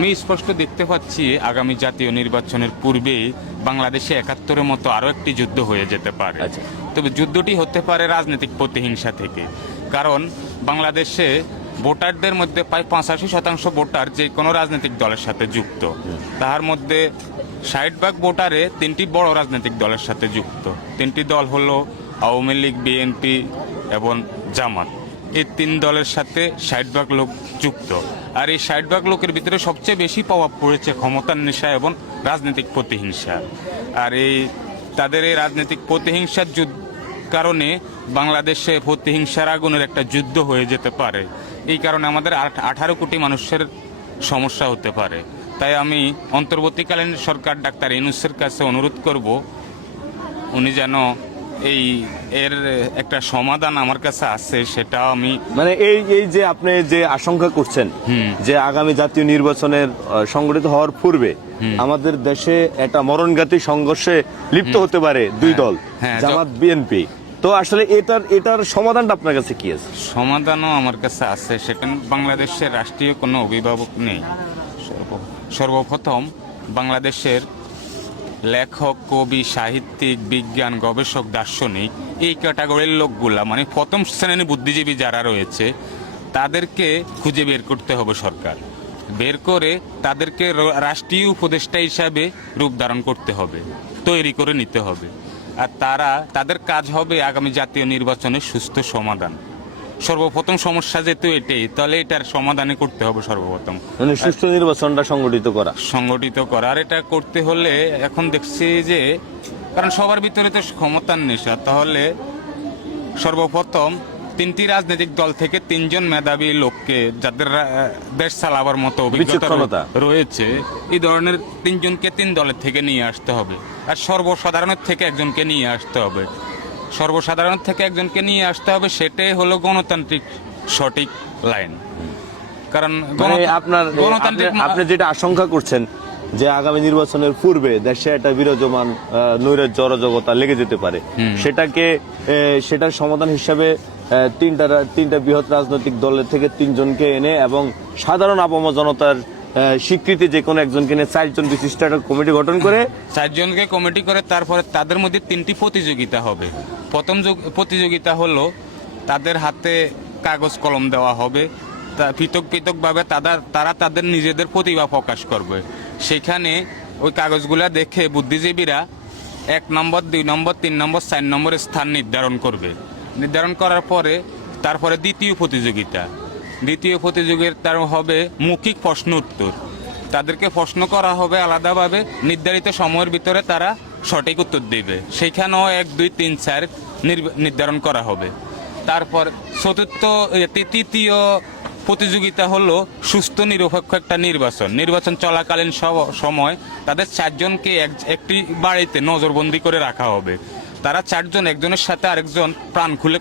আমি স্পষ্ট দেখতে পাচ্ছি আগামী জাতীয় নির্বাচনের পূর্বেই বাংলাদেশে ৭১-এর মতো আরও একটি যুদ্ধ হয়ে যেতে পারে। তবে যুদ্ধটি হতে পারে রাজনৈতিক প্রতিহিংসা থেকে, কারণ বাংলাদেশে ভোটারদের মধ্যে প্রায় ৮৫% ভোটার যে কোনো রাজনৈতিক দলের সাথে যুক্ত। তার মধ্যে ৬০% ভোটারে ৩টি বড় রাজনৈতিক দলের সাথে যুক্ত। ৩টি দল হলো আওয়ামী লীগ, বিএনপি এবং জামাত। এই ৩ দলের সাথে ৬০% লোক যুক্ত। আর এই ৬০% লোকের ভিতরে সবচেয়ে বেশি প্রভাব পড়েছে ক্ষমতার নেশা এবং রাজনৈতিক প্রতিহিংসা। আর তাদের এই রাজনৈতিক প্রতিহিংসার কারণে বাংলাদেশে প্রতিহিংসার আগুনের একটা যুদ্ধ হয়ে যেতে পারে। এই কারণে আমাদের 18 কোটি মানুষের সমস্যা হতে পারে। তাই আমি অন্তর্বর্তীকালীন সরকার ডাক্তার ইউনূসের কাছে অনুরোধ করব, উনি যেন এর একটা সমাধান আমার কাছে আছে, সেটা আমি মানে এই যে আপনি যে আশঙ্কা করছেন যে আগামী জাতীয় নির্বাচনের সংগঠিত হওয়ার পূর্বে আমাদের দেশে একটা মরণঘাতী সংঘর্ষে লিপ্ত হতে পারে দুই দল, জামাত বিএনপি, তো আসলে এটার সমাধানটা আপনার কাছে কি আছে? সমাধানও আমার কাছে আছে। সেটা বাংলাদেশের রাষ্ট্রীয় কোনো অভিভাবক নেই। সর্বপ্রথম বাংলাদেশের লেখক, কবি, সাহিত্যিক, বিজ্ঞান, গবেষক, দার্শনিক, এই ক্যাটাগরির লোকগুলা, মানে প্রথম শ্রেণীর বুদ্ধিজীবী যারা রয়েছে, তাদেরকে খুঁজে বের করতে হবে সরকার। বের করে তাদেরকে রাষ্ট্রীয় উপদেষ্টা হিসাবে রূপ ধারণ করতে হবে, তৈরি করে নিতে হবে। আর তাদের কাজ হবে আগামী জাতীয় নির্বাচনের সুস্থ সমাধান। সর্বপ্রথম সমস্যা যেহেতু এটাই, তাহলে এটার সমাধানে করতে হবে সর্বপ্রথম, মানে সুষ্ঠু নির্বাচনটা সংগঠিত করা। আর এটা করতে হলে এখন দেখছি যে, কারণ সবার ভিতরে তো ক্ষমতার নেশা, তাহলে সর্বপ্রথম 3টি রাজনৈতিক দল থেকে 3 জন মেধাবী লোককে, যাদের দেশ চালাবার মতো অভিজ্ঞতা রয়েছে, এই ধরনের 3 জনকে 3 দলের থেকে নিয়ে আসতে হবে। আর সর্বসাধারণের থেকে একজনকে নিয়ে আসতে হবে। সেটাই হলো গণতান্ত্রিক সঠিক লাইন। কারণ আপনি যেটা আশঙ্কা করছেন যে আগামী নির্বাচনের পূর্বে দেশে একটা বিরাজমান নৈরাজ্য অরাজকতা লেগে যেতে পারে, সেটার সমাধান হিসাবে তিনটা বৃহৎ রাজনৈতিক দলের থেকে 3 জনকে এনে এবং সাধারণ আপামর জনতার স্বীকৃতি যে কোনো একজনকে নিয়ে 4 জন বিশিষ্ট একটা কমিটি গঠন করে, 4 জনকে কমিটি করে, তারপরে তাদের মধ্যে 3টি প্রতিযোগিতা হবে। প্রথম প্রতিযোগিতা হলো তাদের হাতে কাগজ কলম দেওয়া হবে, পৃথকভাবে তারা তাদের নিজেদের প্রতিভা প্রকাশ করবে। সেখানে ওই কাগজগুলা দেখে বুদ্ধিজীবীরা 1 নম্বর, 2 নম্বর, 3 নম্বর, 4 নম্বরের স্থান নির্ধারণ করবে। নির্ধারণ করার পরে তারপরে দ্বিতীয় প্রতিযোগিতা হবে মৌখিক প্রশ্ন উত্তর। তাদেরকে প্রশ্ন করা হবে আলাদাভাবে, নির্ধারিত সময়ের ভিতরে তারা সঠিক উত্তর দেবে। সেখানেও 1, 2, 3, 4 নির্ধারণ করা হবে। তারপর তৃতীয় প্রতিযোগিতা হলো সুস্থ নিরপেক্ষ একটা নির্বাচন চলাকালীন সময় তাদের 4 জনকে একটি বাড়িতে নজরবন্দি করে রাখা হবে। তারা 4 জন একজনের সাথে আরেকজন প্রাণ খুলে